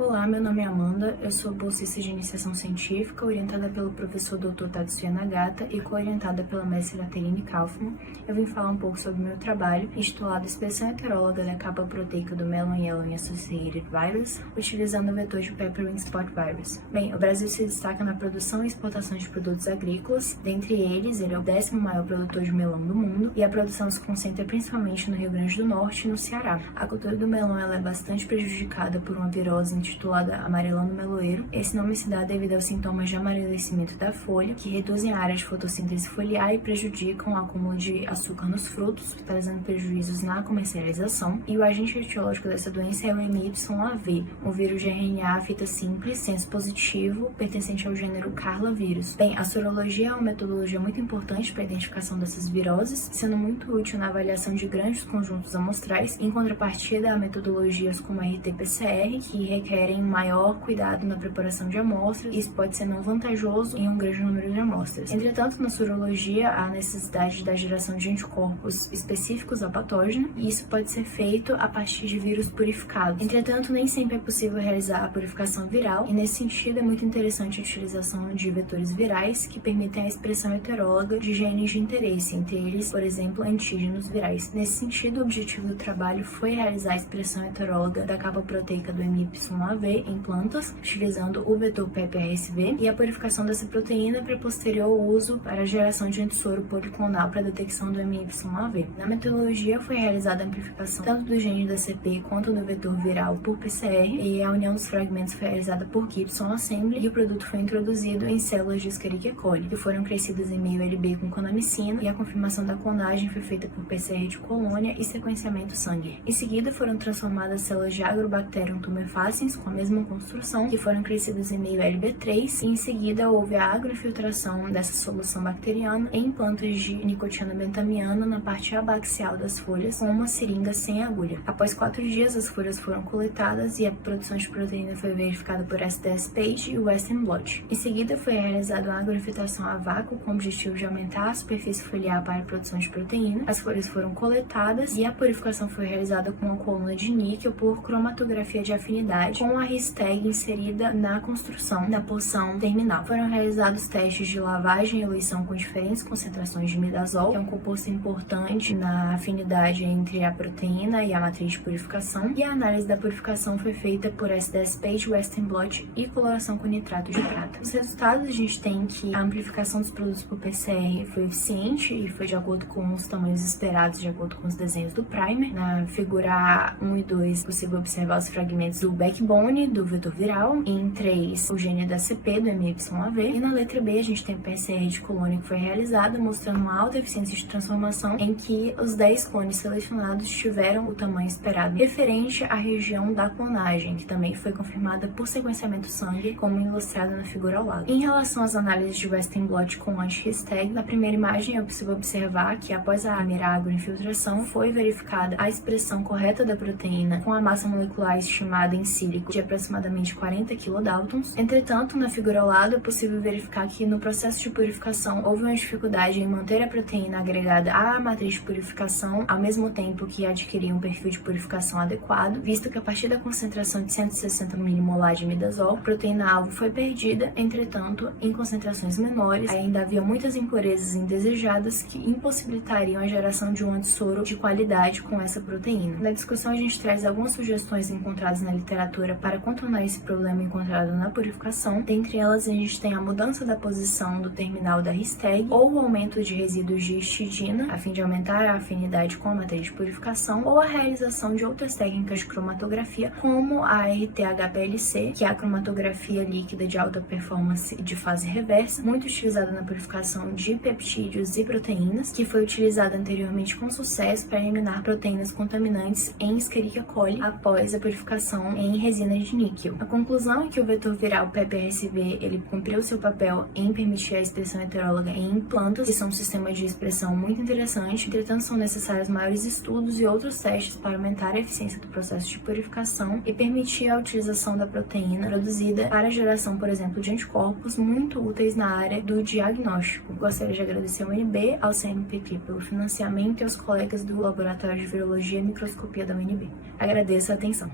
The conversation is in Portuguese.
Olá, meu nome é Amanda, eu sou bolsista de iniciação científica, orientada pelo professor Dr. Tatsuya Nagata e co-orientada pela mestre Laterine Kaufmann. Eu vim falar um pouco sobre o meu trabalho, intitulado Expressão Heteróloga da capa proteica do Melon Yellow Associated Virus, utilizando o vetor de Peppermint Spot Virus. Bem, o Brasil se destaca na produção e exportação de produtos agrícolas, dentre eles, ele é o 10º maior produtor de melão do mundo, e a produção se concentra principalmente no Rio Grande do Norte e no Ceará. A cultura do melão ela é bastante prejudicada por uma virose intitulada amarelão do meloeiro. Esse nome se dá devido aos sintomas de amarelecimento da folha, que reduzem a área de fotossíntese foliar e prejudicam o acúmulo de açúcar nos frutos, trazendo prejuízos na comercialização. E o agente etiológico dessa doença é o MYAV, um vírus de RNA fita simples, senso positivo, pertencente ao gênero Carlavírus. Bem, a sorologia é uma metodologia muito importante para a identificação dessas viroses, sendo muito útil na avaliação de grandes conjuntos amostrais, em contrapartida a metodologias como a RT-PCR, que requerem maior cuidado na preparação de amostras, e isso pode ser não vantajoso em um grande número de amostras. Entretanto, na sorologia, há necessidade da geração de anticorpos específicos ao patógeno, e isso pode ser feito a partir de vírus purificados. Entretanto, nem sempre é possível realizar a purificação viral, e nesse sentido é muito interessante a utilização de vetores virais que permitem a expressão heteróloga de genes de interesse, entre eles, por exemplo, antígenos virais. Nesse sentido, o objetivo do trabalho foi realizar a expressão heteróloga da capa proteica do MYAV em plantas, utilizando o vetor PEP-RSV, e a purificação dessa proteína para posterior uso para a geração de antissoro policlonal para a detecção do MYAV. Na metodologia foi realizada a amplificação tanto do gene da CP quanto do vetor viral por PCR, e a união dos fragmentos foi realizada por Gibson Assembly, e o produto foi introduzido em células de Escherichia coli, que foram crescidas em meio LB com conamicina, e a confirmação da clonagem foi feita por PCR de colônia e sequenciamento Sanger. Em seguida, foram transformadas células de Agrobacterium tumefaciens com a mesma construção, que foram crescidas em meio LB3, e em seguida houve a agroinfiltração dessa solução bacteriana em plantas de nicotina bentamiana na parte abaxial das folhas com uma seringa sem agulha. Após 4 dias, as folhas foram coletadas e a produção de proteína foi verificada por SDS-Page e Western blot. Em seguida, foi realizada uma agroinfiltração a vácuo com o objetivo de aumentar a superfície foliar para a produção de proteína. As folhas foram coletadas e a purificação foi realizada com uma coluna de níquel por cromatografia de afinidade, com a RIS-tag inserida na construção da porção terminal. Foram realizados testes de lavagem e eluição com diferentes concentrações de imidazol, que é um composto importante na afinidade entre a proteína e a matriz de purificação, e a análise da purificação foi feita por SDS-Page, Western blot e coloração com nitrato de prata. Os resultados, a gente tem que a amplificação dos produtos por PCR foi eficiente e foi de acordo com os tamanhos esperados, de acordo com os desenhos do primer. Na figura A1 e 2, é possível observar os fragmentos do backbone do vetor viral, em 3, o gene da CP do MYAV, e na letra B a gente tem o PCR de colônia que foi realizada, mostrando uma alta eficiência de transformação em que os 10 clones selecionados tiveram o tamanho esperado, referente à região da clonagem, que também foi confirmada por sequenciamento Sanger, como ilustrado na figura ao lado. Em relação às análises de Western blot com anti-RIS-tag, na primeira imagem é possível observar que após a primeira agroinfiltração foi verificada a expressão correta da proteína com a massa molecular estimada em sílico de aproximadamente 40 kilodaltons. Entretanto, na figura ao lado é possível verificar que no processo de purificação houve uma dificuldade em manter a proteína agregada à matriz de purificação ao mesmo tempo que adquiria um perfil de purificação adequado, visto que a partir da concentração de 160 milimolar de imidazol, a proteína-alvo foi perdida. Entretanto, em concentrações menores, ainda havia muitas impurezas indesejadas que impossibilitariam a geração de um antissoro de qualidade com essa proteína. Na discussão, a gente traz algumas sugestões encontradas na literatura para contornar esse problema encontrado na purificação. Dentre elas, a gente tem a mudança da posição do terminal da RIS-tag ou o aumento de resíduos de histidina, a fim de aumentar a afinidade com a matriz de purificação, ou a realização de outras técnicas de cromatografia, como a RT-HPLC, que é a cromatografia líquida de alta performance de fase reversa, muito utilizada na purificação de peptídeos e proteínas, que foi utilizada anteriormente com sucesso para eliminar proteínas contaminantes em Escherichia coli após a purificação em resina de níquel. A conclusão é que o vetor viral PEP-RSV ele cumpriu seu papel em permitir a expressão heteróloga em plantas, que são um sistema de expressão muito interessante. Entretanto, são necessários maiores estudos e outros testes para aumentar a eficiência do processo de purificação e permitir a utilização da proteína produzida para a geração, por exemplo, de anticorpos muito úteis na área do diagnóstico. Gostaria de agradecer ao UNB, ao CNPq pelo financiamento e aos colegas do Laboratório de Virologia e Microscopia da UNB. Agradeço a atenção.